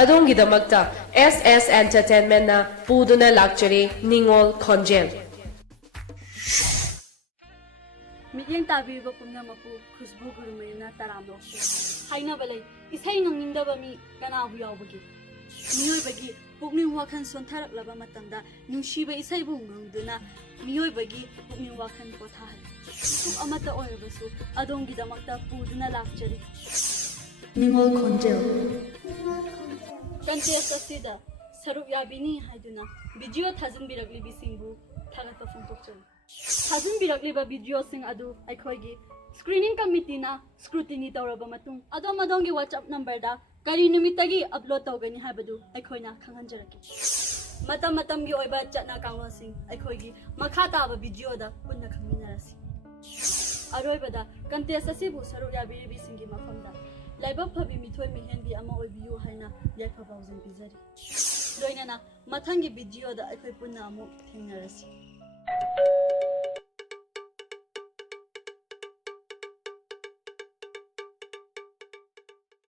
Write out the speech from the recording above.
ꯑꯗꯣꯝꯒꯤꯗꯃꯛꯇ SS Entertainmentꯅ ꯄꯨꯗꯨꯅ ꯂꯥꯛꯆꯔꯤ ꯅꯤꯡꯉꯣꯜ ꯈꯣꯟꯖꯦꯜ ꯃꯤꯠꯌꯦꯡ ꯇꯥꯕꯤꯕ ꯄꯨꯝꯅꯃꯛꯄꯨ ꯈꯨꯁꯕꯨ ꯒꯨꯔꯨꯃꯌꯨꯝꯅ ꯇꯔꯥꯝꯅ ꯍꯥꯏꯅꯕ ꯂꯩ ꯏꯁꯩ ꯉꯪꯅꯤꯡꯗꯕ ꯃꯤ ꯀꯅꯥꯕꯨ ꯌꯥꯎꯕꯒꯦ ꯃꯤꯑꯣꯏꯕꯒꯤ ꯄꯨꯛꯅꯤꯡ ꯋꯥꯈꯜ ꯁꯣꯟꯊꯔꯛꯂꯕ ꯃꯇꯝꯗ ꯅꯨꯡꯁꯤꯕ ꯏꯁꯩꯕꯨ ꯉꯪꯗꯨꯅ ꯃꯤꯑꯣꯏꯕꯒꯤ ꯄꯨꯛꯅꯤꯡ ꯋꯥꯈꯜ ꯄꯣꯊꯥꯍꯜꯂꯤ ꯁꯨꯛ ꯑꯃꯠꯇ ꯑꯣꯏꯔꯕꯁꯨ ꯑꯗꯣꯝꯒꯤꯗꯃꯛꯇ ꯄꯨꯗꯨꯅ ꯂꯥꯛꯆꯔꯤ ꯅꯤꯡꯉꯣꯜ ꯈꯣꯟꯖꯦꯜ ꯀꯟꯇꯦꯁ ꯑꯁꯤꯗ ꯁꯔꯨꯛ ꯌꯥꯕꯤꯅꯤ ꯍꯥꯏꯗꯨꯅ ꯚꯤꯗꯤꯑꯣ ꯊꯥꯖꯤꯟꯕꯤꯔꯛꯂꯤꯕꯁꯤꯡꯕꯨ ꯊꯥꯒꯠꯄ ꯐꯣꯡꯗꯣꯛꯆꯔꯤ ꯊꯥꯖꯤꯟꯕꯤꯔꯛꯂꯤꯕ ꯚꯤꯗꯤꯑꯣꯁꯤꯡ ꯑꯗꯨ ꯑꯩꯈꯣꯏꯒꯤ ꯁ꯭ꯀ꯭ꯔꯤꯅꯤꯡ ꯀꯃꯤꯇꯤꯅ ꯁ꯭ꯀ꯭ꯔꯨꯇꯤꯅꯤ ꯇꯧꯔꯕ ꯃꯇꯨꯡ ꯑꯗꯣꯝꯒꯤ ꯋꯥꯆꯞ ꯅꯝꯕꯔꯗ ꯀꯔꯤ ꯅꯨꯃꯤꯠꯇꯒꯤ ꯑꯞꯂꯣꯗ ꯇꯧꯒꯅꯤ ꯍꯥꯏꯕꯗꯨ ꯑꯩꯈꯣꯏꯅ ꯈꯪꯍꯟꯖꯔꯛꯀꯦ ꯃꯇꯝꯒꯤ ꯑꯣꯏꯕ ꯆꯠꯅ ꯀꯥꯡꯂꯣꯟꯁꯤꯡ ꯑꯩꯈꯣꯏꯒꯤ ꯃꯈꯥ ꯇꯥꯕ ꯚꯤꯗꯤꯑꯣꯗ ꯄꯨꯟꯅ ꯈꯪꯃꯤꯟꯅꯔꯁꯤ ꯑꯔꯣꯏꯕꯗ ꯀꯟꯇꯦꯁ ꯑꯁꯤꯕꯨ ꯁꯔꯨꯛ ꯌꯥꯕꯤꯔꯤꯕꯁꯤꯡꯒꯤ ꯃꯐꯝꯗ ꯂꯥꯏꯕꯛ ꯐꯕꯤ ꯃꯤꯊꯣꯏ ꯃꯤꯍꯦꯟꯕꯤ ꯑꯃ ꯑꯣꯏꯕꯤꯌꯨ ꯍꯥꯏꯅ ꯌꯥꯏꯐ ꯄꯥꯎꯖꯦꯜ ꯄꯤꯖꯔꯤ ꯂꯣꯏꯅꯅ ꯃꯊꯪꯒꯤ ꯚꯤꯗꯤꯑꯣꯗ ꯑꯩꯈꯣꯏ ꯄꯨꯟꯅ ꯑꯃꯨꯛ ꯊꯦꯡꯅꯔꯁꯤ